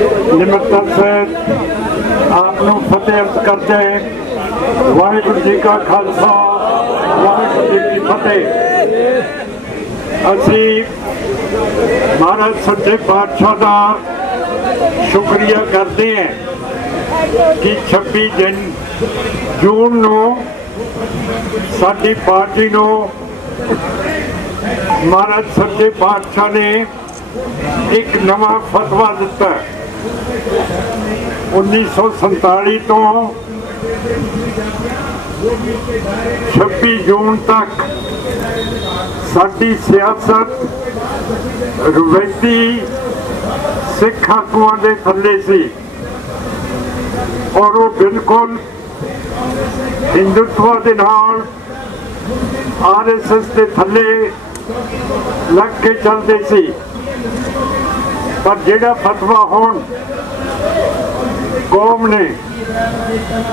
निमरता सहित आपनों फतेह अर्ज करते हैं। वाहिगुरू जी का खालसा, वाहिगुरू जी की फतेह। असी महाराज सच्चे पातशाह का शुक्रिया करते हैं कि 26 जून को साडी पार्टी को महाराज सच्चे पातशाह ने एक नवा फतवा दिता। 1947 तो 26 जून तक साडी सियासत रवायती सिख आगुआं दे थल्ले सी और वो बिल्कुल हिंदुत्व के नाल RSS के थल्ले लग के चलते सी। पर जिहड़ा फतवा हुण कौम ने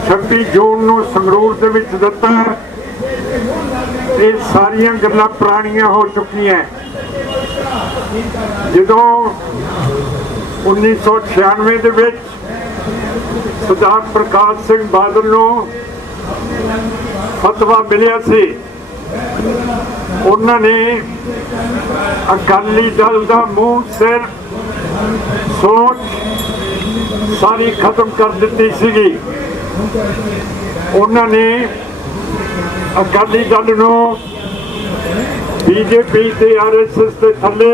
26 जून को संगरूर दे विच दिता, ये सारियां गल्लां पुराणियां हो चुकियां। जदों 1996 दे विच सरदार प्रकाश सिंह बादल को फतवा मिलिया सी, उन्होंने अकाली दल का मुंह सिर सोच सारी खत्म कर दी सी। उन्होंने अकाली दल को BJP ते RSS के थले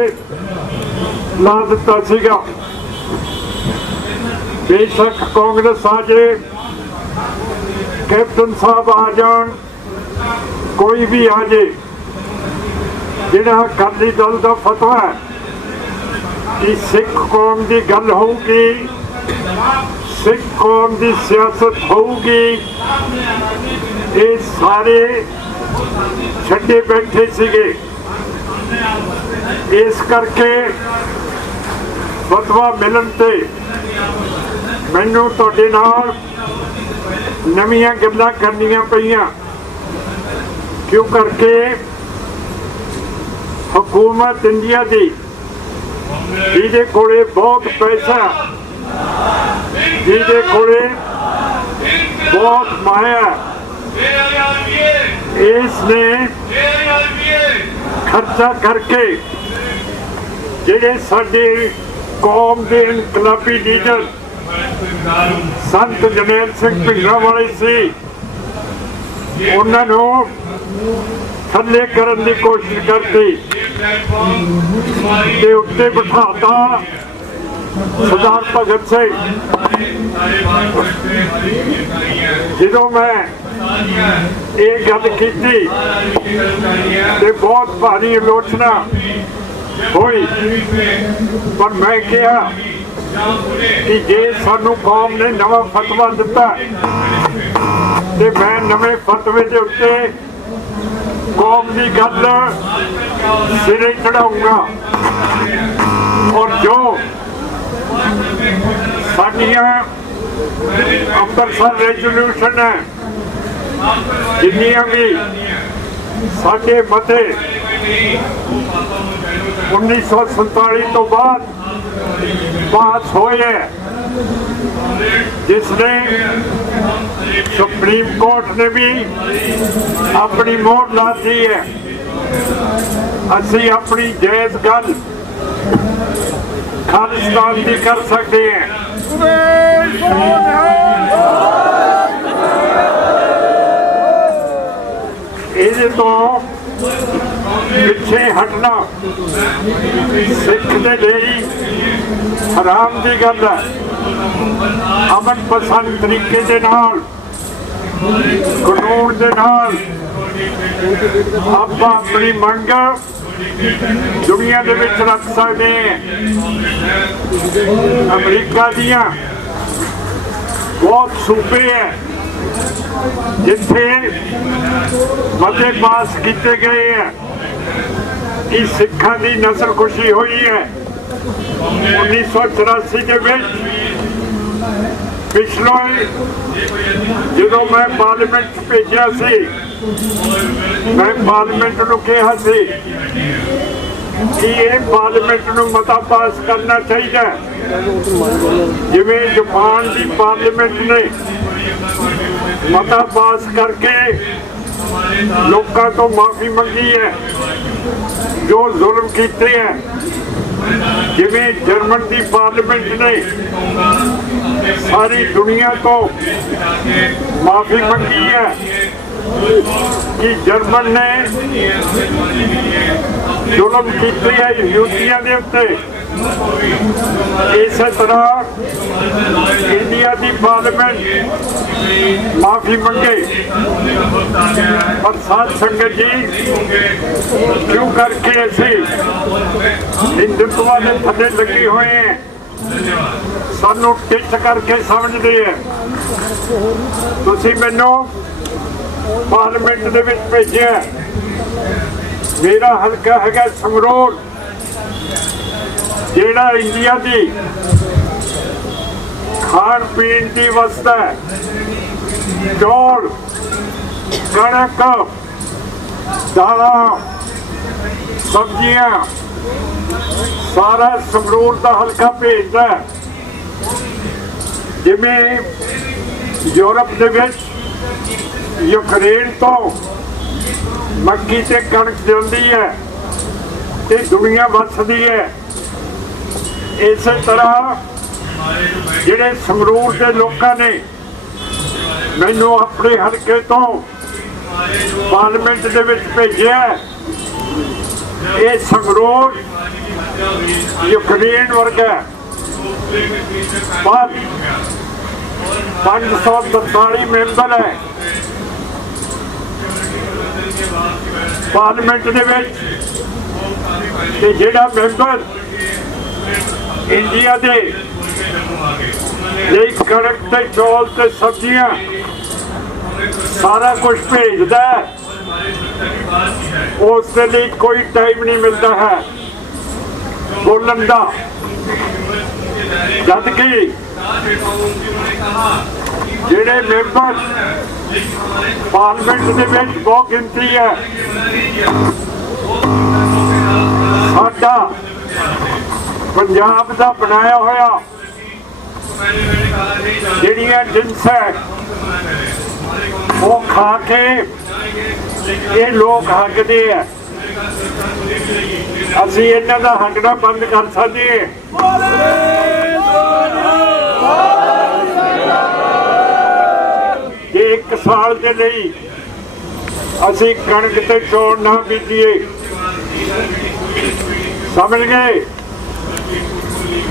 ला दिता सीगा। बेशक कांग्रेस आ जाए, कैप्टन साहब आ जान, कोई भी आ जाए, जिहड़ा अकाली दल का फतवा है कि सिख कौम की गल होगी, सिख कौम की सियासत होगी, ये सारे छड्डे बैठे सीगे। इस करके फतवा मिलन ते मैनू तुहाडे नाल नवीं गल्लां करनियां पईयां, क्यों करके हुकूमत इंडिया की जिहदे कोले बहुत पैसा, जिहदे कोले बहुत माया, इसने खर्चा करके जिहड़े साडे कौम के इनकलाबी लीडर संत जरनैल सिंह भिंडरांवाले सी, उन्होंने थल्ले करन की कोशिश करती ते उत्ते बिठाता सरदार भगत सिंह। जो मैं ये गल की बहुत भारी आलोचना हुई, पर मैं कहा कि जे सानू कौम ने नवा फतवा दिता ते मैं नवे फतवे के उत्ते कौम की गल सिरे चढ़ाऊंगा। और जो साडियां अंमृतसर रेजोल्यूशन है, जिन्नियां भी साडे मते 1947 तो बाद पास होए, जिसने सुप्रीम कोर्ट ने भी अपनी मोहर ला दी है। असी अपनी जायज गल खालिस्तान की कर सकते हैं। ये तो पिछे हटना सिख के लिए हराम की गल है। अमन पसंद तरीके दे नाल, कानून दे नाल आप अपनी मंग दुनिया दे विच रख सकते हैं। अमरीका दियां बहुत सूबे है जिथे मते पास किए गए हैं कि सिखा की नस्लकुशी हुई है। 1984 के पिछलों जो मैं पार्लीमेंट भेजा सी, मैं पार्लीमेंट को कहा कि ये पार्लीमेंट नूं मता पास करना चाहिए जिवें जापान की पार्लीमेंट ने मता पास करके लोगों तो माफ़ी मंगी है जो जुल्म कीते हैं। जिवें जर्मन की पार्लीमेंट ने सारी दुनिया तो माफ़ी मंगी है कि जर्मन ने जुल्म कीते है यहूदियों के उत्ते। इस तरह इंडिया की पार्लीमेंट माफ़ी मंगे पर साध संगत जी क्यों करके ऐसे हिंदुत्व के थले लगे हुए हैं सानू टिच करके समझते हैं। तुसीं मैनू पार्लीमेंट दे विच भेजिया। मेरा हल्का है संगरूर जेड़ा इंडिया की खान पीन की वस्त है चौल कणक दालां सब्जियां सारा संगरूर का हल्का भेजता है। जिवें यूरोप दे विच यूक्रेन तो मक्की ते कणक जाती है ते दुनिया वसदी है। इस तरह जिहड़े संगरूर के लोगों ने मैनू अपने हल्के तो पार्लीमेंट दे विच भेजिया। ये संगरूर यूक्रेन वर्गा पर 543 मैंबर है पार्लीमेंट दे विच ते जिहड़ा मैंबर इंडिया दे कणक ते चौल ते सब्जियां सारा कुछ भेजता है उसके लिए कोई टाइम नहीं मिलता है बोलन का। जबकि जिहड़े मैंबर पार्लीमेंट दे विच बहुत गिनती है साडा पंजाब का बनाया होया जिहड़ियां जिन्स है वो खा के ये लोग हकदे है। असीं इन्हां दा हकना बंद कर सकते हैं। जे 1 साल के लिए असीं कणक ते चौल ना बीजीए समझ गए।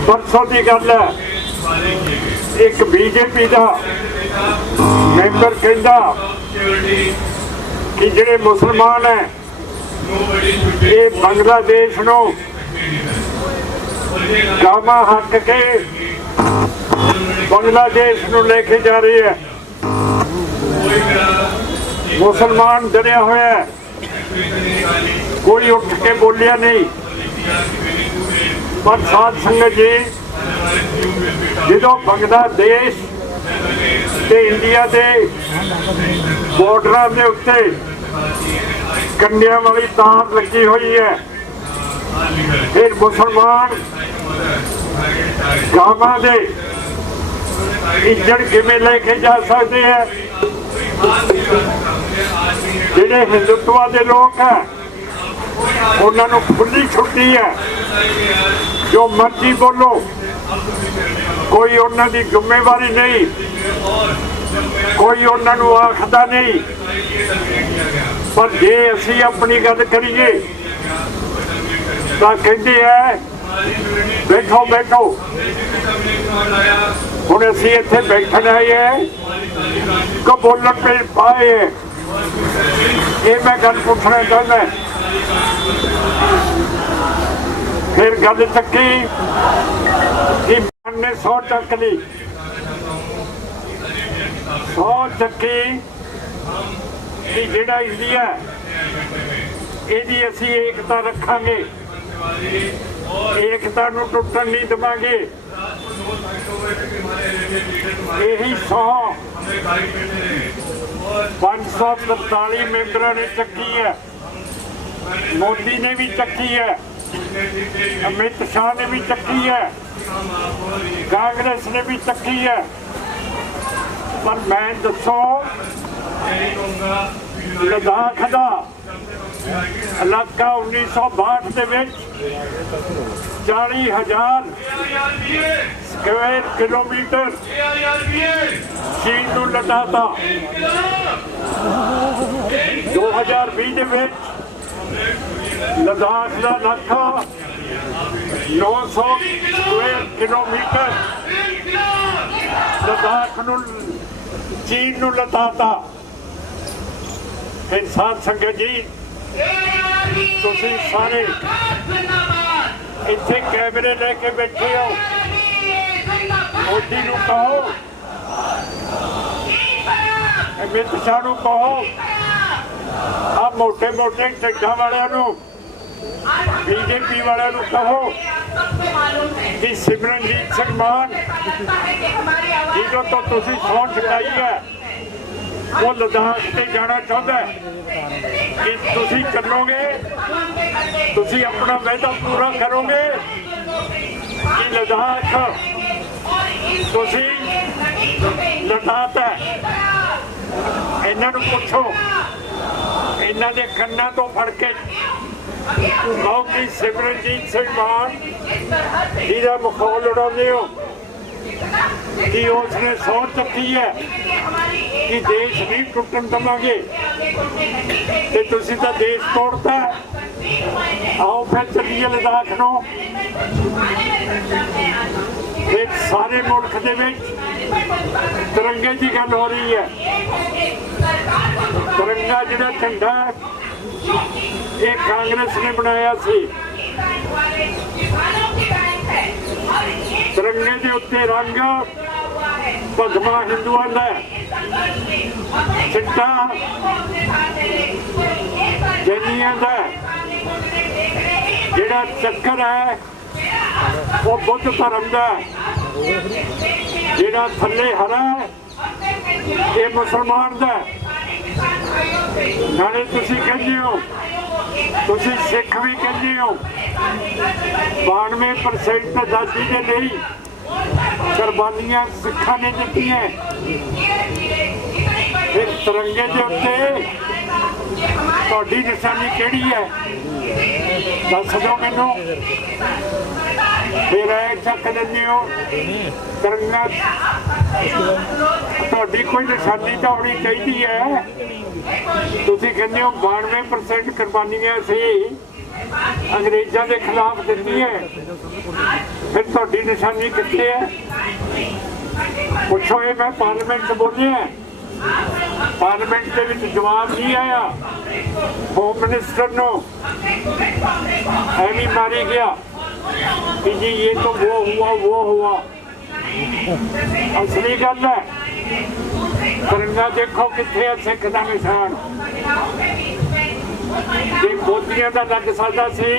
परसों की गल है एक बीजेपी का मैंबर कहता कि जिहड़े मुसलमान है ये बांग्लादेश नूं गावां हक के बांग्लादेश नूं लेके जा रही है। मुसलमान डरिया होया है कोई उठ के बोलिया नहीं। पर साध संगत जी जो बांग्लादेश ते इंडिया के बॉर्डर के उत्ते कंडिया वाली तार लगी हुई है फिर मुसलमान गावां दे इज्जत किवें लेके जा सकते हैं। जिहड़े हिंदुत्व के लोग हैं उन्होंने खुली छुट्टी है जो मर्जी बोलो कोई उन्होंने जिम्मेवारी नहीं कोई उन्होंने आखदा नहीं। पर जे असी अपनी गल करिए तो कहते हैं बैठो बैठो। हुण असी इत्थे बैठन आए हैं कि बोलन पे पाए है। ये मैं गल पूछना चाहता फिर गल चक्की कि मान ने 100 चक ली 100 चक्की कि जिहड़ा इंडिया इहदी असी एकता रखांगे एकता नूं टुटण नहीं देवांगे। यही 100 543 मैंबरां ने चक्की है मोदी ने भी चक्की है अमित शाह ने भी चक्की है, कांग्रेस ने भी चक्की है, पर मैं दसो लद्दाख का इलाका 1962 ਦੇ ਵਿੱਚ 40,000 ਸਕੁਆਇਰ ਕਿਲੋਮੀਟਰ ਚੀਨ ਨੂੰ ਲਟਾਤਾ। 2020 ਦੇ ਵਿੱਚ लद्दाख का इलाका 900 स्क्वायर किलोमीटर लद्दाख चीन नूं लताता। फिर साथ संगत जी तुसीं सारे इत्थे कैमरे लेके बैठे हो, मोदी नूं कहो, अमित शाह नूं कहो, आ मोटे मोटे टिड्डा वालों बीजेपी वालों कहो कि सिमरनजीत सिंह मान जो तो तुसी सौं चुकाई है वो लद्दाख से जाना चाहता है कि तुसी चलोगे, तुसी अपना वादा पूरा करोगे कि लद्दाख तुसी लद्दाख है। इन्हां नूं पुछो, इन्हां दे कन्नां तो फड़ के कहो कि सिमरनजीत सिंह मान जिहदा मखौल उड़ाउंदे हो कि उसने सौं चुकी है कि देश नहीं टुटन देवांगे, ते तुसीं तां देश तोड़ता। आओ फिर चलीए लद्दाख नूं। फिर सारे मुल्क दे विच तिरंगे की गल हो रही है। तिरंगा जिहड़ा झंडा ये कांग्रेस ने बनाया सी, तिरंगे के उत्ते रंग भगवा हिंदुओं का, चिट्टा जैनियों का, जिहड़ा चक्कर है वो बुद्ध धर्म का, जिहड़ा थल्ले हरा ये मुसलमान का। नाले तुसी कहते हो, तुसी सिख भी कहते हो 92% आज़ादी के लिए कुर्बानियां सिखा ने दी। फिर तिरंगे के उत्ते तुहाडी निशानी किहड़ी है दस दो मैनू। फिर ऐ चक दिंदे हो तिरंगा, तुहाडी कोई निशानी तो होनी चाहिए है। तुसी कहते हो 92% कुर्बानियां सी अंग्रेजों के खिलाफ दी है, फिर तुहाडी निशानी कित्थे है? पुछो। ये मैं पार्लियामेंट बोलिया, पार्लियामेंट के विच जवाब नहीं आया। होम मिनिस्टर नो एवं मारी गया कि जी ये तो वो हुआ वो हुआ। असली गल है तिरंगा देखो कितने सिख का निशान। मोतिया का लग सकता सी,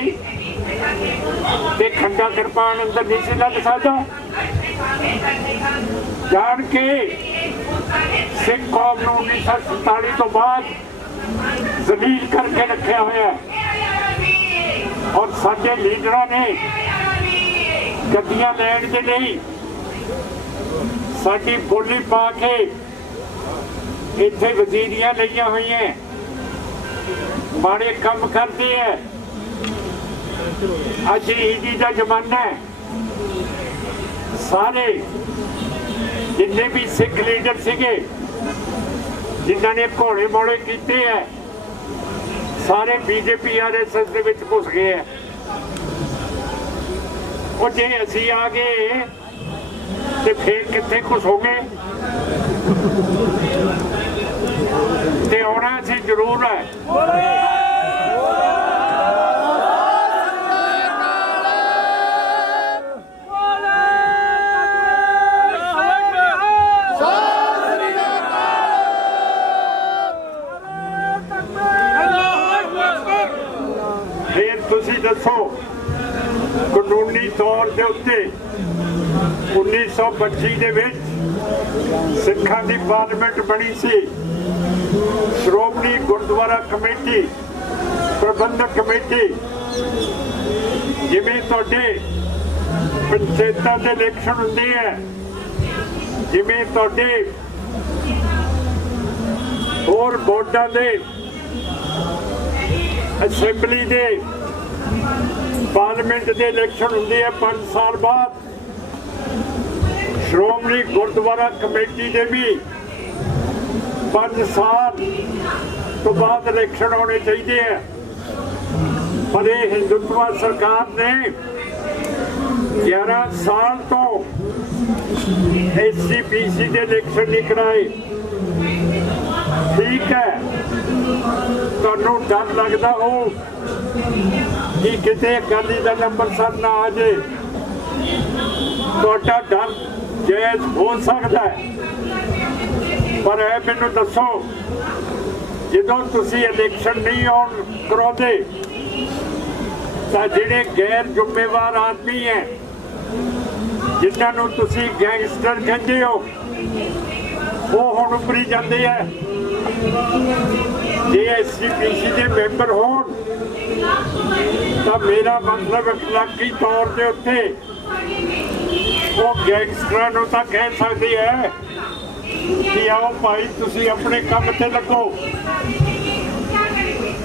खंडा किरपान अंदर नहीं सी लग सकता। जान के सिख कौम को 1947 तो बाद जलील करके रखा हुआ और साडे लीडर ने गड्डियां लैण के लिए साडी बोली पा के इत्थे वजीरियां लईयां हुई हैं, माड़े काम करती है। अज ईदी का जमाना है। सारे जिन्ने भी सिख लीडर सीगे जिन्होंने घोड़े मोड़े किए हैं सारे बीजेपी RSS दे विच घुस गए हैं। और जे असी आ गए तो फिर कितने घुसोगे? ते आना असी जरूर है। फिर तुसी दसो कानूनी तौर के उत्ते 1925 दे विच सिखां दी पार्लियामेंट बनी सी। श्रोमणी गुरुद्वारा कमेटी प्रबंधक कमेटी ਜਿਵੇਂ ਤੁਹਾਡੇ ਪੰਚਾਇਤਾਂ ਦੇ ਇਲੈਕਸ਼ਨ ਹੁੰਦੇ ਹੈ, ਜਿਵੇਂ ਤੁਹਾਡੇ ਹੋਰ ਬੋਰਡਾਂ ਦੇ, ਅਸੈਂਬਲੀ ਦੇ, ਪਾਰਲੀਮੈਂਟ ਦੇ ਇਲੈਕਸ਼ਨ ਹੁੰਦੇ ਆ 5 ਸਾਲ ਬਾਅਦ, ਸ਼੍ਰੋਮਣੀ ਗੁਰਦੁਆਰਾ ਕਮੇਟੀ ਦੇ ਵੀ 5 ਸਾਲ ਤੋਂ ਬਾਅਦ ਇਲੈਕਸ਼ਨ ਹੋਣੇ ਚਾਹੀਦੇ ਆ। ਪਰ ਇਹ ਹਿੰਦੂਤਵਾ ਸਰਕਾਰ ਨੇ 11 ਸਾਲ ਤੋਂ SC-BC ਦੇ ਇਲੈਕਸ਼ਨ ਨਹੀਂ ਕਰਾਏ। ਠੀਕ ਹੈ, ਤੁਹਾਨੂੰ ਡਰ ਲੱਗਦਾ ਹੋ ਕਿ ਕਿਤੇ ਅਕਾਲੀ ਦਲ ਅੰਮ੍ਰਿਤਸਰ ਨਾ ਆ ਜੇ, ਤੁਹਾਡਾ ਡਰ ਜਾਇਜ਼ ਹੋ ਸਕਦਾ ਹੈ। ਪਰ ਇਹ ਮੈਨੂੰ ਦੱਸੋ, ਜਦੋਂ ਤੁਸੀਂ ਇਲੈਕਸ਼ਨ ਨਹੀਂ ਆਉਣ ਕਰਾਉਂਦੇ ਤਾਂ ਜਿਹੜੇ ਗੈਰ ਜ਼ਿੰਮੇਵਾਰ ਆਦਮੀ ਹੈ, ਜਿਨ੍ਹਾਂ ਨੂੰ ਤੁਸੀਂ ਗੈਂਗਸਟਰ ਕਹਿੰਦੇ ਹੋ, ਉਹ ਹੁਣ ਉੱਪਰੀ ਜਾਂਦੇ ਹੈ। ਜੇ SC-BC ਦੇ ਮੈਂਬਰ ਹੋਣ ਤਾਂ ਮੇਰਾ ਮਤਲਬ ਅਖਲਾਕੀ ਤੌਰ ਦੇ ਉੱਤੇ ਉਹ ਗੈਂਗਸਟਰਾਂ ਨੂੰ ਤਾਂ ਕਹਿ ਸਕਦੀ ਹੈ ਕਿ ਆਓ ਭਾਈ ਤੁਸੀਂ ਆਪਣੇ ਕੰਮ ਤੇ ਲੱਗੋ।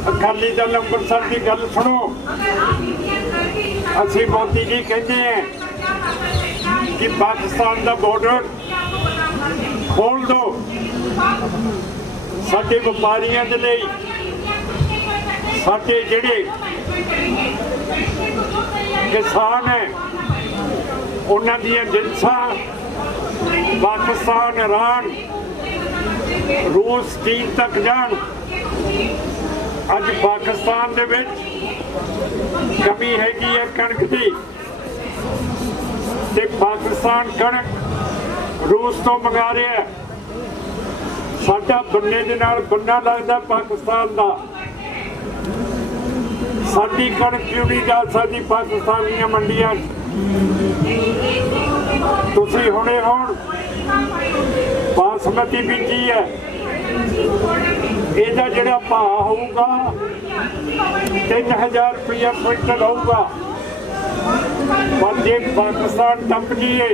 ਅਕਾਲੀ ਦਲ ਅੰਮ੍ਰਿਤਸਰ ਦੀ ਗੱਲ ਸੁਣੋ, ਅਸੀਂ ਮੋਦੀ ਜੀ ਕਹਿੰਦੇ ਹਾਂ ਕਿ ਪਾਕਿਸਤਾਨ ਦਾ ਬਾਰਡਰ ਖੋਲ ਦਿਓ ਸਾਡੇ ਵਪਾਰੀਆਂ ਦੇ ਲਈ, ਸਾਡੇ ਜਿਹੜੇ ਕਿਸਾਨ ਹੈ ਉਹਨਾਂ ਦੀਆਂ ਜਿੰਸਾਂ ਪਾਕਿਸਤਾਨ, ਈਰਾਨ, ਰੂਸ, ਚੀਨ ਤੱਕ ਜਾਣ। ਅੱਜ ਪਾਕਿਸਤਾਨ ਦੇ ਵਿੱਚ ਕਮੀ ਹੈਗੀ ਹੈ ਕਣਕ ਦੀ, ਤੇ ਪਾਕਿਸਤਾਨ ਕਣਕ ਰੂਸ ਤੋਂ ਮੰਗਾ ਰਿਹਾ। ਸਾਡਾ ਬੰਨੇ ਦੇ ਨਾਲ ਬੰਨਾ ਲੱਗਦਾ ਪਾਕਿਸਤਾਨ ਦਾ। ਸਾਡੀ ਕਣਕ ਕਿਉਂ ਨਹੀਂ ਜਾ ਸਕਦੀ ਪਾਕਿਸਤਾਨ ਦੀਆਂ ਮੰਡੀਆਂ 'ਚ? ਤੁਸੀਂ ਹੁਣੇ ਹੁਣ ਬਾਸਮਤੀ ਬੀਜੀ ਹੈ, ਇਹਦਾ ਜਿਹੜਾ ਭਾਅ ਹੋਊਗਾ 3000 ਰੁਪਇਆ ਕੁਇੰਟਲ ਹੋਊਗਾ। ਪਰ ਜੇ ਪਾਕਿਸਤਾਨ ਟੱਪ ਜੀਏ,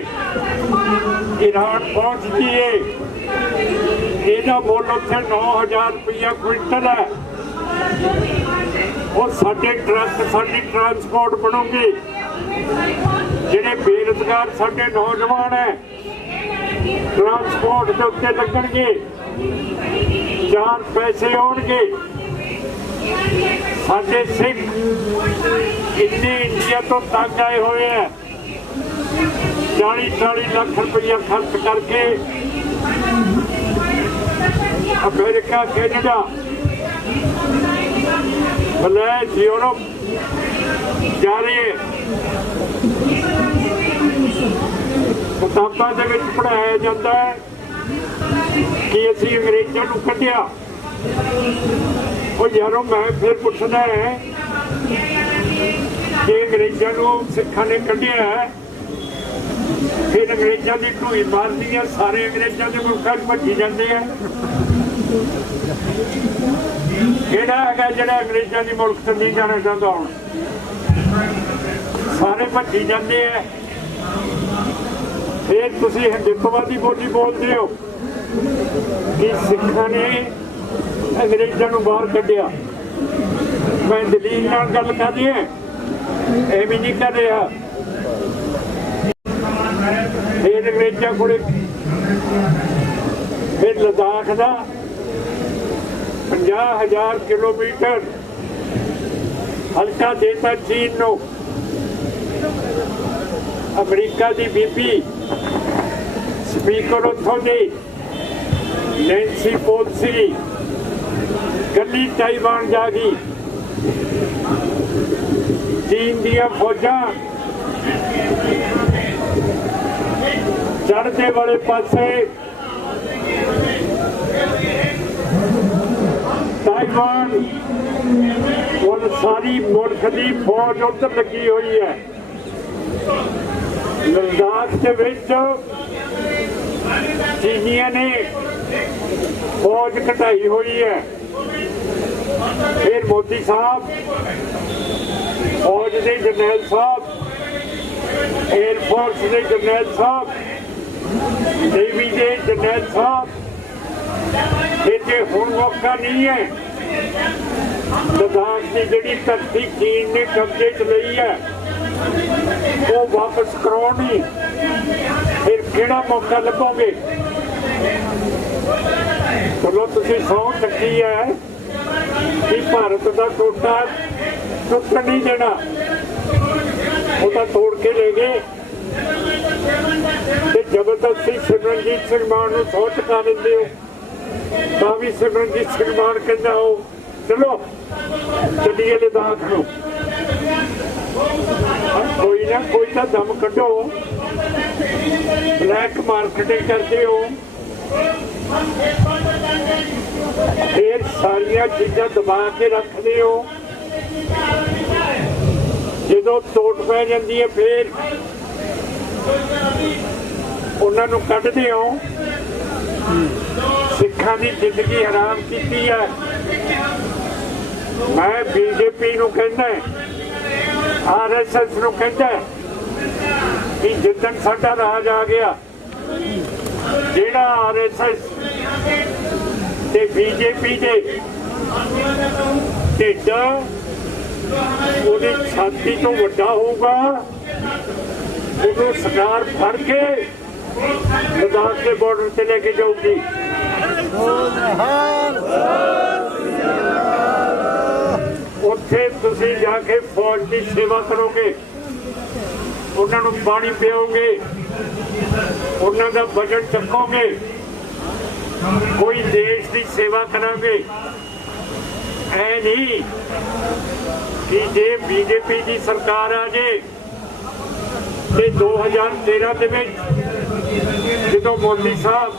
ਈਰਾਨ ਪਹੁੰਚ ਜੀਏ, ਇਹਦਾ ਮੁੱਲ ਉੱਥੇ 9000 ਰੁਪਇਆ ਕੁਇੰਟਲ ਹੈ। ਉਹ ਸਾਡੇ ਟਰੱਕ, ਸਾਡੀ ਟਰਾਂਸਪੋਰਟ ਬਣੂਗੀ। ਜਿਹੜੇ ਬੇਰੁਜ਼ਗਾਰ ਸਾਡੇ ਨੌਜਵਾਨ ਹੈ, ਟਰਾਂਸਪੋਰਟ ਦੇ ਉੱਤੇ ਲੱਗਣਗੇ, 4 ਪੈਸੇ ਆਉਣਗੇ। ਸਾਡੇ ਸਿੱਖ ਇੰਨੇ ਇੰਡੀਆ ਤੋਂ ਤੰਗ ਆਏ ਹੋਏ ਹੈ, 40-40 ਲੱਖ ਰੁਪਇਆ ਖਰਚ ਕਰਕੇ ਅਮਰੀਕਾ, ਕੈਨੇਡਾ, ਮਲੇਸ਼ੀਆ, ਯੂਰਪ ਜਾ ਰਹੇ ਹੈ। ਕਿਤਾਬਾਂ ਦੇ ਵਿੱਚ ਪੜ੍ਹਾਇਆ ਜਾਂਦਾ ਹੈ ਕਿ ਅਸੀਂ ਅੰਗਰੇਜ਼ਾਂ ਨੂੰ ਕੱਢਿਆ। ਉਹ ਯਾਰੋ ਮੈਂ ਫਿਰ ਪੁੱਛਦਾ ਹੈ ਕਿ ਅੰਗਰੇਜ਼ਾਂ ਨੂੰ ਸਿੱਖਾਂ ਨੇ ਕੱਢਿਆ ਹੈ, ਫਿਰ ਅੰਗਰੇਜ਼ਾਂ ਦੀ ਢੂਈ ਮਾਰਦੀ ਹੈ, ਸਾਰੇ ਅੰਗਰੇਜ਼ਾਂ ਦੇ ਮੁਲਕਾਂ 'ਚ ਭੱਜੀ ਜਾਂਦੇ ਆ। ਕਿਹੜਾ ਹੈਗਾ ਜਿਹੜਾ ਅੰਗਰੇਜ਼ਾਂ ਦੀ ਮੁਲਕ 'ਚ ਨਹੀਂ ਜਾਣਾ ਚਾਹੁੰਦਾ? ਹੁਣ ਸਾਰੇ ਭੱਜੀ ਜਾਂਦੇ ਆ। ਫਿਰ ਤੁਸੀਂ ਹਿੰਦੂਤਵਾਦੀ ਬੋਲੀ ਬੋਲਦੇ ਹੋ ਕਿ ਸਿੱਖਾਂ ਨੇ ਅੰਗਰੇਜ਼ਾਂ ਨੂੰ ਬਾਹਰ ਕੱਢਿਆ। ਮੈਂ ਦਲੀਲ ਨਾਲ ਗੱਲ ਕਰਦੀ ਹਾਂ, ਇਹ ਵੀ ਨਹੀਂ ਕਰ ਰਿਹਾ। ਫਿਰ ਅੰਗਰੇਜ਼ਾਂ ਕੋਲੇ ਫਿਰ ਲਦਾਖ ਦਾ 50,000 ਕਿਲੋਮੀਟਰ ਹਲਕਾ ਦੇਤਾ ਚੀਨ ਨੂੰ। ਅਮਰੀਕਾ ਦੀ ਬੀਬੀ ਸਪੀਕਰ ਉੱਥੋਂ ਦੀ ਨੈਂਸੀ ਪੇਲੋਸੀ ਕੱਲੀ ਤਾਈਵਾਨ ਜਾ ਗਈ। ਚੀਨ ਦੀਆਂ ਫੌਜਾਂ ਚੜ੍ਹਦੇ ਵਾਲੇ ਪਾਸੇ ਤਾਈਵਾਨ ਉਹ ਸਾਰੀ ਮੁਲਕ ਦੀ ਫੌਜ ਉੱਧਰ ਲੱਗੀ ਹੋਈ ਹੈ। ਲਦਾਖ ਦੇ ਵਿੱਚ ਚੀਨੀਆਂ ਨੇ ਫੌਜ ਘਟਾਈ ਹੋਈ ਹੈ। ਫਿਰ ਮੋਦੀ ਸਾਹਿਬ फौज के जरनैल साहब, एयरफोर्स के जरनैल साहब, नेवी के जरनैल साहब, ये हुण मौका नहीं है लद्दाख की जिहड़ी धरती चीन ने कब्जे च लई है वो वापस कराउणी, फिर किहड़ा मौका लभोगे? चलो तुसीं सौं चुकी है कि भारत का टोटा टुट नहीं देना, वो तो तोड़ के ले गए। जबरदस्ती सिमरनजीत सिंह मान को सौ चुका लेंदे हो, तो भी सिमरनजीत सिंह मान कहता हो चलो चलिए लद्दाख को। कोई ना कोई तो दम कढ़ो, ब्लैक मार्केटिंग करते हो, फिर सारिया चीज़ां दबा के रखते हो, जो टोट पै जाती है फिर उन्होंने कढ़ते हो। सिखा की जिंदगी हराम की है। मैं बीजेपी नूं कहना, RSS नूं कहना कि जिदन साडा राज आ गया, जिहड़ा RSS ते बीजेपी दे ढिड ਉਹਦੀ ਛਾਤੀ ਤੋਂ ਵੱਡਾ ਹੋਊਗਾ, ਉਹਨੂੰ ਸਰਕਾਰ ਫੜ ਕੇ लद्दाख के बॉर्डर से लेके जाऊगी। उत्थे तुसीं जाके फौज की सेवा करोगे, उन्होंने पानी पियोगे, उन्हों का बजट चकोगे, कोई देश की सेवा करांगे। ऐ नहीं कि जे बीजेपी की सरकार आ जाए तो 2013 के जो मोदी साहब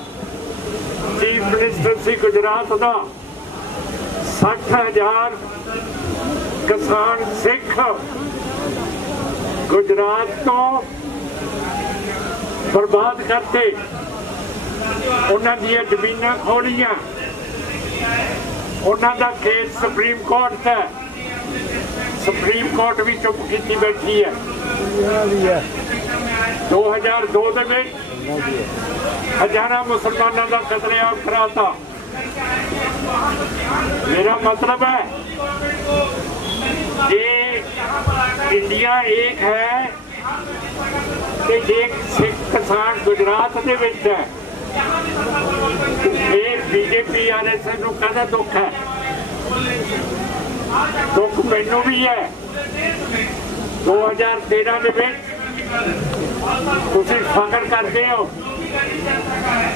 चीफ मिनिस्टर से गुजरात का 60,000 किसान सिख गुजरात तो बर्बाद करते, उन्होंने जमीन खोलियां, उन्होंने केस सुप्रीम कोर्ट है, सुप्रीम कोर्ट भी चुप की बैठी है। 2002 में हजारों मुसलमानों का कतलेआम कराता। मेरा मतलब है ये इंडिया एक है कि एक सिख किसान गुजरात के विच है, फिर बीजेपी RSS नूं कहदा दुख है। दुख मैनू भी है। 2013 के विच तुसीं फखर करते हो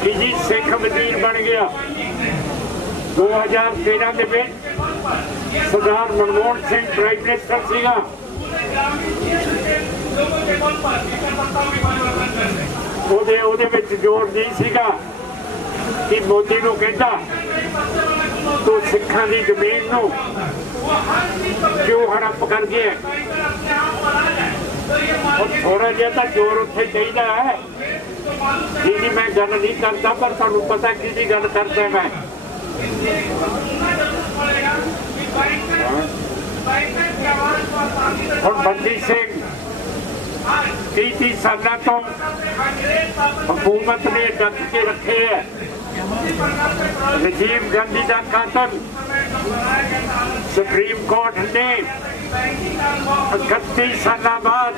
कि जी सिख वजीर बन गया। 2013 के विच सरदार मनमोहन सिंह प्राइम मिनिस्टर सीगा, ਉਹਦੇ ਵਿੱਚ ਜ਼ੋਰ ਨਹੀਂ ਸੀਗਾ कि मोदी ਨੂੰ ਕਹਿੰਦਾ ਤੂੰ ਸਿੱਖਾਂ ਦੀ ਜ਼ਮੀਨ ਨੂੰ ਕਿਉਂ ਹੜਪ ਕਰ ਗਿਆ। थोड़ा जिहा तो जोर उत्थे चाहिए है जी। मैं गल नहीं करता पर तुहानूं पता कि गल करदा मैं। हुण बंदी सिंह 30 सालों तो हुकूमत ने डक के रखे है। राजीव गांधी का कातल सुप्रीम कोर्ट ने 31 साल बाद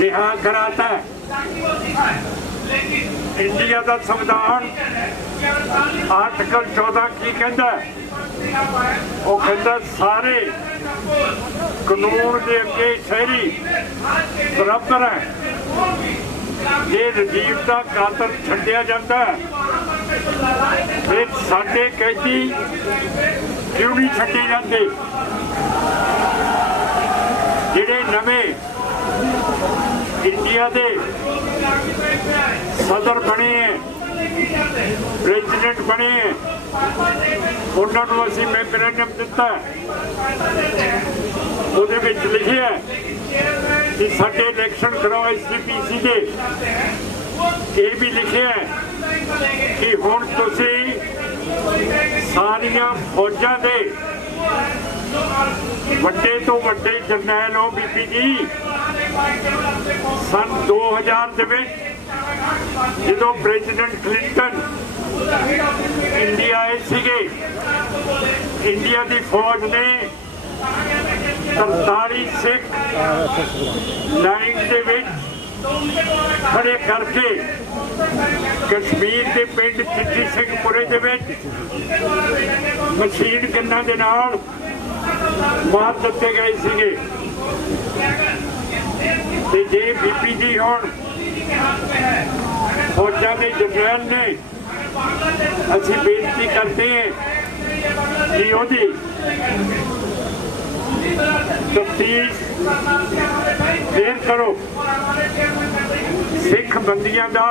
रिहा कराता है। इंडिया का संविधान आर्टिकल 14 की कहता है, वो कहता सारे कानून के अगे शहरी बराबर है। जे राजीव का कातल छड्डिया जाता है फिर साडे कैदी क्यों नहीं छड्डे जाते। जिहड़े नवे इंडिया के सदर बने हैं, प्रेजिडेंट बने हैं, उन्होंने असीं मैमोरेंडम दिता उहदे विच लिखिआ है कि साडे इलैक्शन कराओ SGPC दे। ये भी लिखिआ है कि हुण तुसीं सारियां फौजां दे ਵੱਡੇ ਤੋਂ ਵੱਡੇ ਜਰਨੈਲ ਹੋ ਬੀਬੀ ਜੀ। सन 2000 ਦੇ ਵਿੱਚ ਜਦੋਂ ਪ੍ਰੈਜ਼ੀਡੈਂਟ ਕਲਿੰਟਨ ਇੰਡੀਆ ਆਏ ਸੀਗੇ, ਇੰਡੀਆ ਦੀ ਫੌਜ ਨੇ 43 ਸਿੱਖ ਲਾਈਨ ਦੇ ਵਿੱਚ खड़े करके कश्मीर के पिंड चिट्ठी सिंहपुरे दे विच मशीन गन्नां दे नाल मार दिते गए सीगे। ते जे बीपी जी हुण फौजां दे जरनैल ने, असीं बेनती करते हैं कि ओहदी तफ्तीश फिर करो। सिख बंदियां दा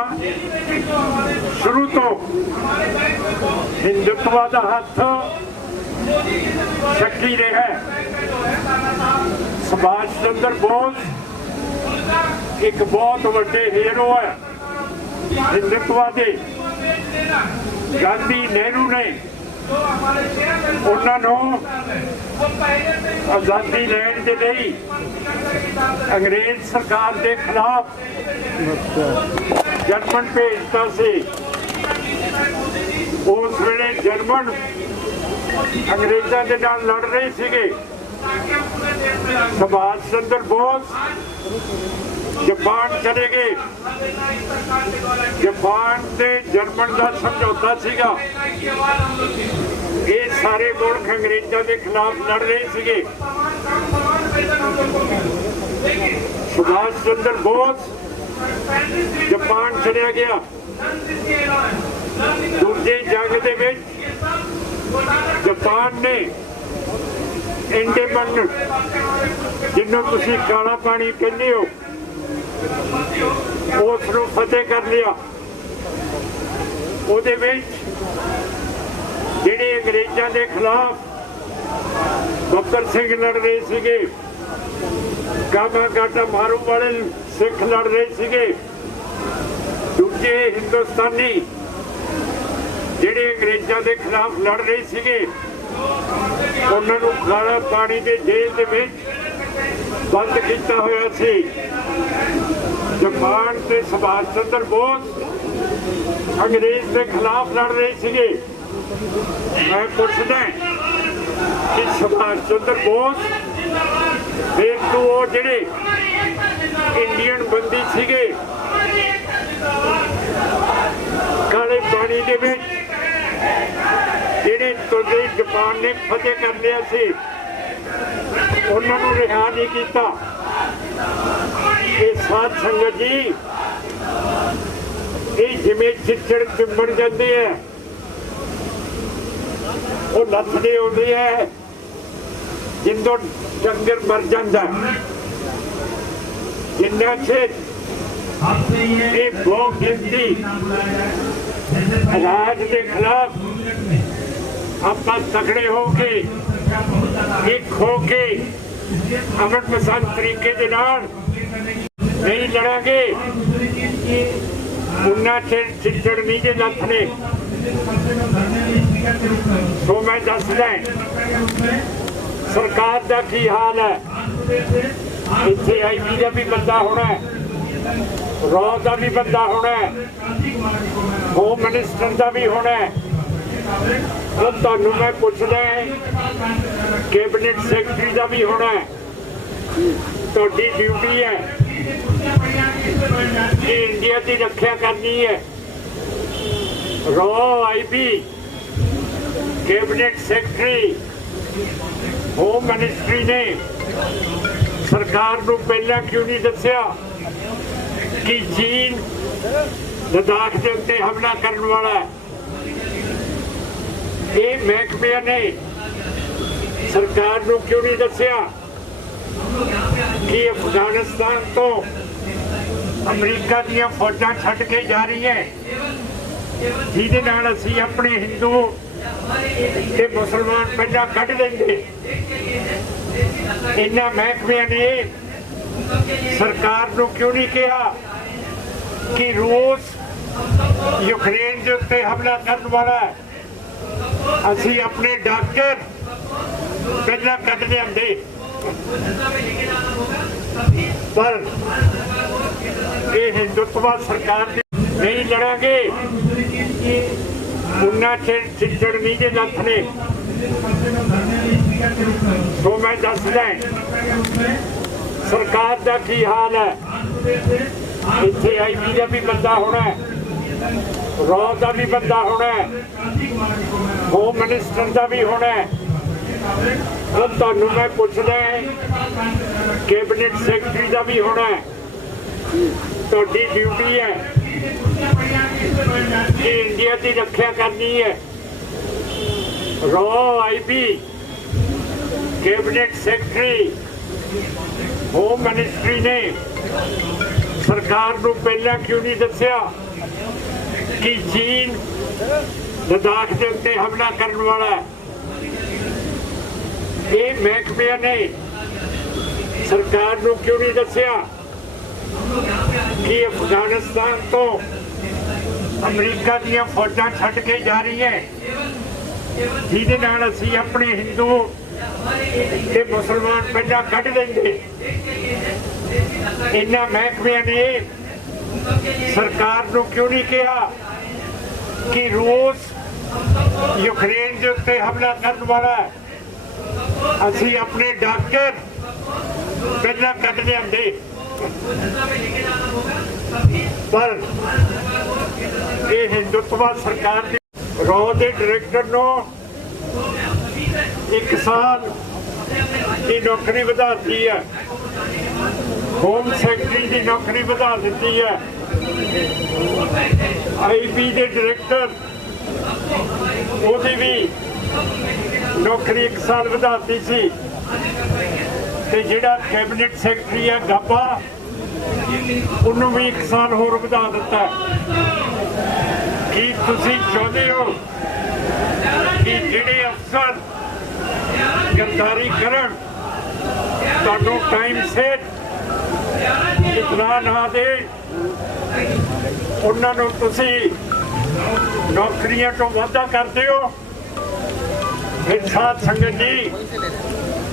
शुरू तो हिंदुत्व का हथ शक्की रहा है। सुभाष चंद्र बोस एक बहुत बड़े हीरो है हिंदुत्व के। गांधी नेहरू ने उन्होंने आज़ादी लैण के लिए अंग्रेज सरकार के खिलाफ जर्मन भेजता से। उस वेले जर्मन अंग्रेजों के नाल लड़ रहे थे। सुभाष चंद्र बोस जापान चले गए। जापान से जर्मन का समझौता सीगा। ये सारे मुल्क अंग्रेजों के खिलाफ लड़ रहे थे। सुभाष चंद्र बोस जापान चलिया गया। दूसरी जंग दे विच जापान ने इंडेमन जिन्हों तुसी काला पानी कहते हो उसनूं फतेह कर लिया। उहदे विच जिहड़े अंग्रेज़ों के खिलाफ बकर सिंह लड़ रहे थे, कामाघाटा मारू वाले सिख लड़ रहे थे, दूजे हिंदुस्तानी जिहड़े अंग्रेज़ों के खिलाफ लड़ रहे थे उन्होंने काला पानी के जेल के विच बंद किया होया सी। जापान से सुभाष चंद्र बोस अंग्रेज के खिलाफ लड़ रहे थे। मैं पूछदा कि सुभाष चंद्र बोस फिर तो वो जिहड़े इंडियन बंदी सीगे काले पानी के विच जिहड़े तुझे जापान ने फतेह कर लिया सी उन्होंने रिहा नहीं किया। ये साध संगत जी ये जिमें चिचड़ चिंबड़ जाती है वो लथड़ी होती है जिंदों डंगर मर जाता। जिन्ना चेर ये बहुत गिनती राज के खिलाफ आप तगड़े होके एक होके अमन पसंद तरीके के नाल नहीं लड़ांगे उन्ना चेर चिचड़ नहीं जे लथने। तो मैं दसदा सरकार का की हाल है। इत्थे IG का भी बंदा होना है, रॉ का भी बंदा होना है, होम मिनिस्टर का भी होना है। तो तुहानू मैं पुछदा कैबिनेट सैकटरी का भी होना है। तुहाडी ड्यूटी है कि इंडिया की रक्षा करनी है। Raw IB cabinet secretary home ministry ने सरकार को पहला क्यों नहीं दसिया कि चीन लद्दाख के उत्ते हमला करने वाला है। ये महकमे ने सरकार को क्यों नहीं दसिया कि अफगानिस्तान तो अमरीका दियां फौजां छड्ड के जा रही है जिहदे नाल असीं अपने हिंदू ते मुसलमान पहला कढ देंगे। इन्हां महकमे ने सरकार को क्यों नहीं कहा कि रूस यूक्रेन के उत्ते हमला करने वाला है। असी अपने डॉक्टर पहला कट लियाते, पर ये हिंदुत्व सरकार नहीं लड़ांगे उन्ना चिर चिड़चिड़ नहीं जे नथने। तो मैं दस दें सरकार का की हाल है। इत्थे आईजी का भी बंदा होना है, रॉ का भी बंदा होना है, होम मिनिस्टर का भी होना है। अब तुहानू मैं पूछदा कैबिनेट सैकटरी का भी होना है। तुहाडी ड्यूटी है कि इंडिया की रक्षा करनी है। Raw, IB, cabinet secretary, home ministry ने सरकार को पहला क्यों नहीं दस्या कि चीन लद्दाख के उत्ते हमला करने वाला है। ये महकमे ने सरकार को क्यों नहीं दस्या कि अफगानिस्तान तो अमरीका दियां फौजां छड्ड के जा रही हैं, जिहदे नाल असीं अपने हिंदू ते मुसलमान पहला कढ देंगे। इन्हां महकमिਆਂ ने सरकार को क्यों नहीं कहा कि रूस यूक्रेन के उत्ते हमला करने वाला है। असीं अपने डॉक्टर पहला कढ लियाते, पर ये हिंदुत्व सरकार की रॉ के डायरेक्टर नो 1 साल की नौकरी बढ़ा दी है, होम सैकटरी की नौकरी बढ़ा दी है, आईबी के डायरेक्टर उसकी भी नौकरी 1 साल बढ़ा दी सी। ते जिहड़ा कैबिनेट सैकटरी है गाबा उन्होंने भी 1 साल होर बढ़ा दिता है। कि तुसीं चाहुंदे हो कि जिहड़े अफसर गद्दारी करन तुहानू टाइम सिर इतला ना दे उन्होंने तुसीं नौकरियां तो वाधा करते हो। फिर साथ संगत जी,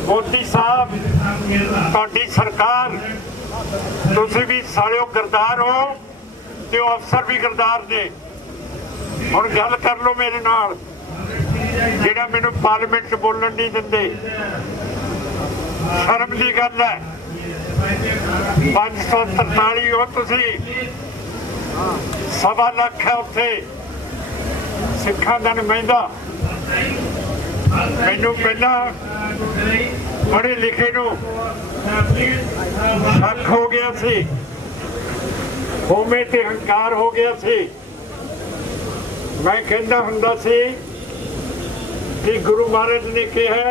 मोदी साहब तुहाडी सरकार तुसीं भी सालिओ गरदार हो ते अफसर भी गरदार ने। हुण गल कर लो मेरे नाल, जिहड़ा मैनूं पार्लियामेंट च बोलण नहीं दिंदे। शर्म की गल है। 543 हो तुसीं, 1.25 लाख है उत्थे सिखां दा नुमाइंदा। मैनूं पहला पढ़े लिखे नूं शक हो गया सी, होमे ते हंकार हो गया सी। मैं कहता हुंदा सी कि गुरु महाराज ने कहा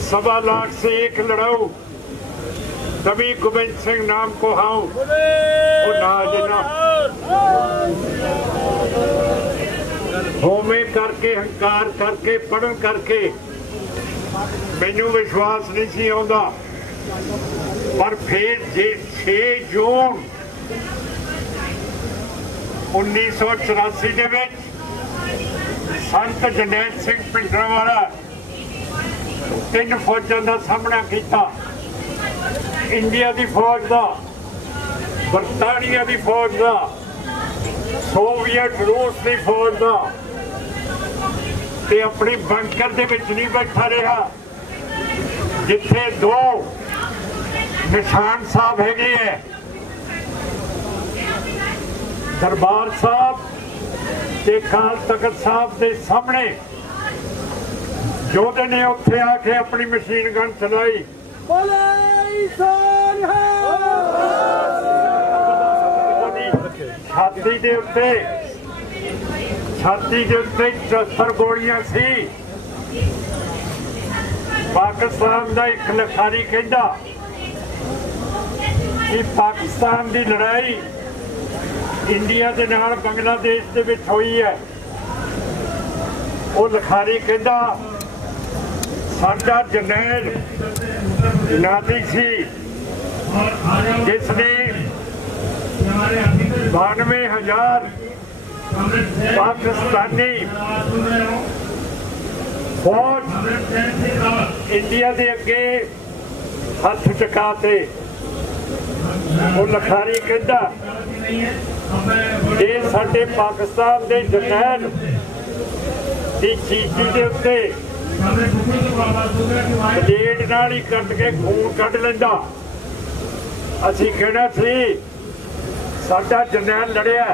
1.25 लाख से 1 लड़ाऊ तभी गोविंद सिंह नाम को हाऊं। होमे करके हंकार करके पढ़न करके मैनू विश्वास नहीं सी आउंदा। पर फिर 6 जून 1984 ਦੇ ਵਿੱਚ संत जरनैल सिंह भिंडरांवाला 3 फौजां का सामना किया। इंडिया की फौज का, बरतानिया की फौज का, सोवियत रूस की फौज का, ते अपनी बंकर दे विच नहीं बैठा रहा जिथे 2 निशान साहब है, दरबार साहब ते अकाल तख्त साहब के सामने योधे ने उत्थे आके अपनी मशीन गन चलाई। छाती के उत्ते 74 गोलियां सी। पाकिस्तान का एक लिखारी कहता कि पाकिस्तान की लड़ाई इंडिया के नाल बांग्लादेश के विच हुई है। वो लिखारी कहता साडा जरनैल नादी सी जिसने 92,000 पाकिस्तानी फौज इंडिया के अगे हथ चुकाते। वो लखारी कहता ये साडे पाकिस्तान के जरनैल की चीची के उत्ते ब्लेड नाल ही कट के खून कढ़ लैंदा। असीं कहना सी साडा जरनैल लड़िया,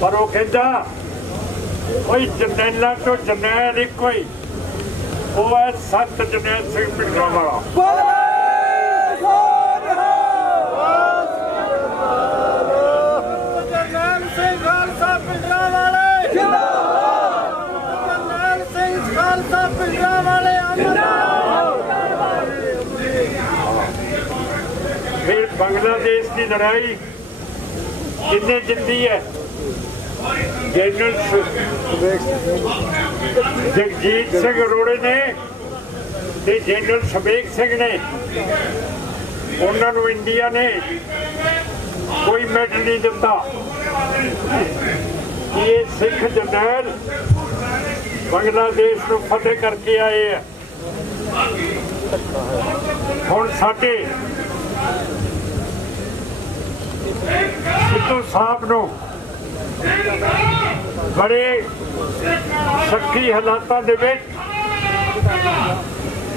पर वो कहता कोई जरनैलों तो जरनैल एक ही, वो है संत जरनैल सिंह भिंडरांवाला। फिर बांग्लादेश की लड़ाई किन्ने जिती है? जनरल जगजीत सिंह अरोड़े ने ते जनरल शबेग सिंह ने। उन्होंने इंडिया ने कोई मेडल नहीं दिता। ये सिख जरनैल बांग्लादेश को फतेह करके आए हैं। हुण साडे सिद्धू साहब नूं बड़े शक्की हालातां दे विच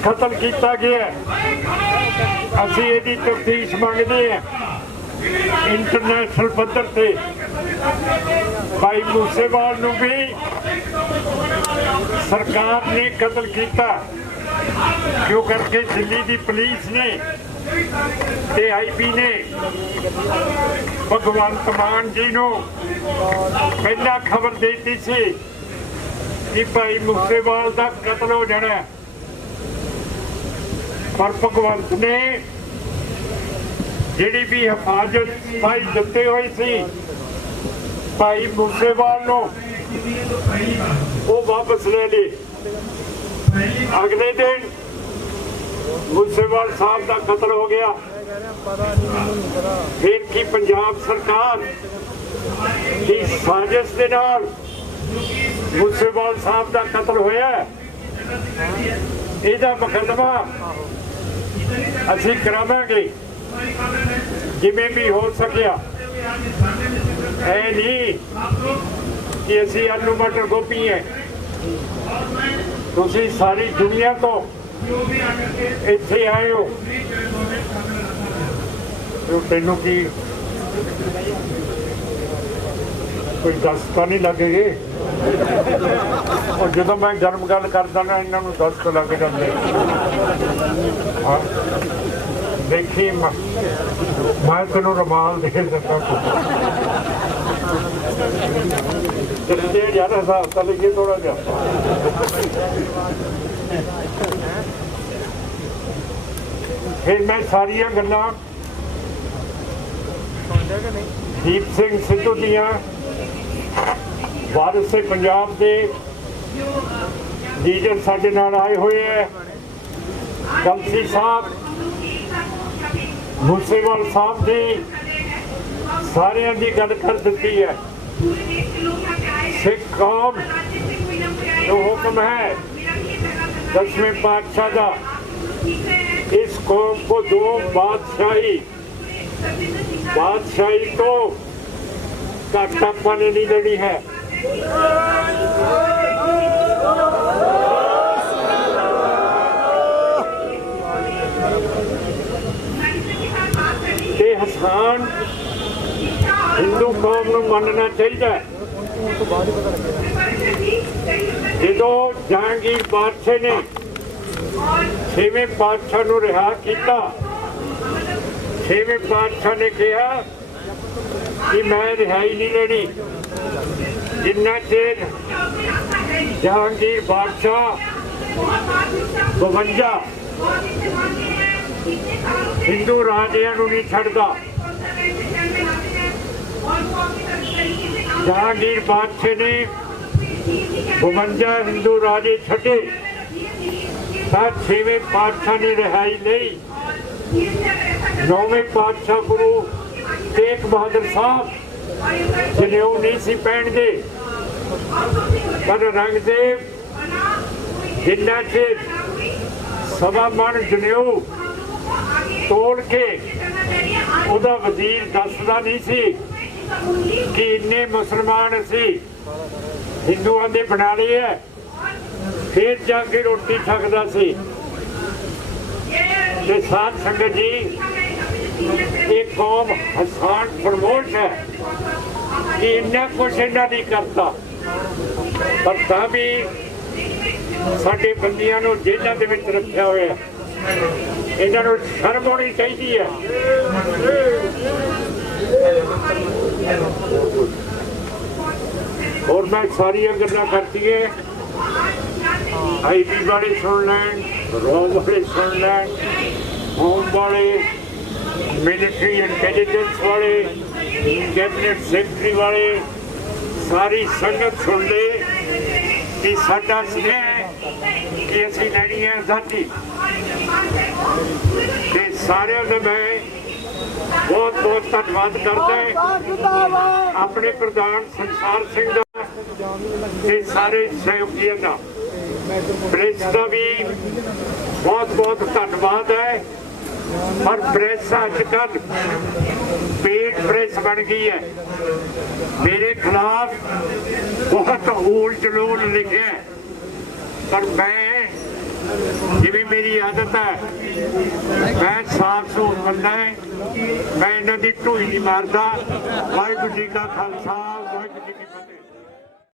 कतल किया गया। असीं इहदी तफ्तीश मंगदे हैं इंटरनेशनल पद्धर ते। भाई मूसेवाल नूं भी सरकार ने कतल किया, क्यों करके दिल्ली की पुलिस ने ते IB ने भगवंत मान जी नूं पहला खबर दे दी सी कि भाई मूसेवाल का कतल हो जाना। पर भगवंत ने जिहड़ी भी हिफाजत भाई दिते हुए सी भाई मूसेवाल नूं वो वापस ले ली। अगले दिन मूसेवाल साहब का कतल हो गया। फिर की पंजाब सरकार की साजिश के नाल मूसेवाल साहब का कतल होया। इहदा मुकदमा असीं करावांगे जिवें भी हो सकिया। ऐ नहीं कि असीं आलू मटर गोभी है। तुसीं सारी दुनिया तो इत्थे आए हो, तेनों की कोई दस्ता नहीं लगेगी। और जो मैं गर्म गल करदा ना इन्हों दस्त लग जाते। देखी मैं तेन रुमाल दे दिता यार हिसाब तो लिखिए थोड़ा जा। फिर मैं सारिया गल्लां दीप सिंह सिद्धू दियां वारिस से पंजाब के लीडर साडे नाल आए हुए हैं। कलसी साहब मूसेवाल साहब की सारियां दी गल कर दी है। सिख कौम जो हुक्म है 10वें पातशाह का, इस कौम को दो बादशाही तो घट आपा ने नहीं देनी है। हसान हिंदू कौम को मानना चाहिए। जो जहांगीर बादशाह ने 6वें पातशाह को रिहा किया, 6वें पातशाह ने कहा कि मैं रिहाई नहीं लेनी जिन्ना चेर जहांगीर बादशाह 52 हिंदू राजियां नहीं छड़दा। जहांगीर बादशाह ने 52 हिंदू राजे छड़े, 6वें पातशाह ने रिहाई ली। 9वें पातशाह गुरु तेग बहादुर साहब जनेऊ नहीं सी पहनते, पर रंगदेव जिन्ना चेर सवा मन जनेऊ तोड़ के ਉਹਦਾ ਵਜ਼ੀਰ ਦੱਸਦਾ ਨਹੀਂ ਸੀ ਕਿ ਇੰਨੇ ਮੁਸਲਮਾਨ ਅਸੀਂ ਹਿੰਦੂਆਂ ਦੇ ਬਣਾ ਲਏ ਹੈ, ਫਿਰ ਜਾ ਕੇ ਰੋਟੀ ਛਕਦਾ ਸੀ। ਤੇ ਸਾਧ ਸੰਗਤ ਜੀ, ਇਹ ਕੌਮ ਹਸਾਨ ਫਰਮੋਸ਼ ਹੈ ਕਿ ਇੰਨਾ ਕੁਛ ਇਹਨਾਂ ਨਹੀਂ ਕਰਤਾ, ਪਰ ਤਾਂ ਵੀ ਸਾਡੇ ਬੰਦੀਆਂ ਨੂੰ ਜੇਲ੍ਹਾਂ ਦੇ ਵਿੱਚ ਰੱਖਿਆ ਹੋਇਆ। ਇਹਨਾਂ ਨੂੰ ਸ਼ਰਮ ਆਉਣੀ ਚਾਹੀਦੀ ਹੈ। और मैं सारी गल्लां करतीए IB वाले सुन लैन, रॉ वाले सुन लैन, होम वाले, मिलिट्री इंटेलिजेंस वाले, कैबिनेट सैकटरी वाले, सारी संगत सुन ले कि साडा स्नेह कि असीं लैनी है आज़ादी। ते सारिਆਂ ਦਾ मैं बहुत बहुत धन्यवाद करते अपने प्रधान संसार सिंह का ते सारे सहयोगियों का। प्रेस का भी बहुत बहुत धन्यवाद है। पर प्रेस अजकल पेड प्रेस बन गई है। मेरे खिलाफ बहुत ऊल जलूल लिखे, पर मैं जिवें मेरी आदत है, मैं साफ सूथ बंदा है, मैं इन्हां दी ढूई नहीं मारदा। वाहिगुरू जी का खालसा,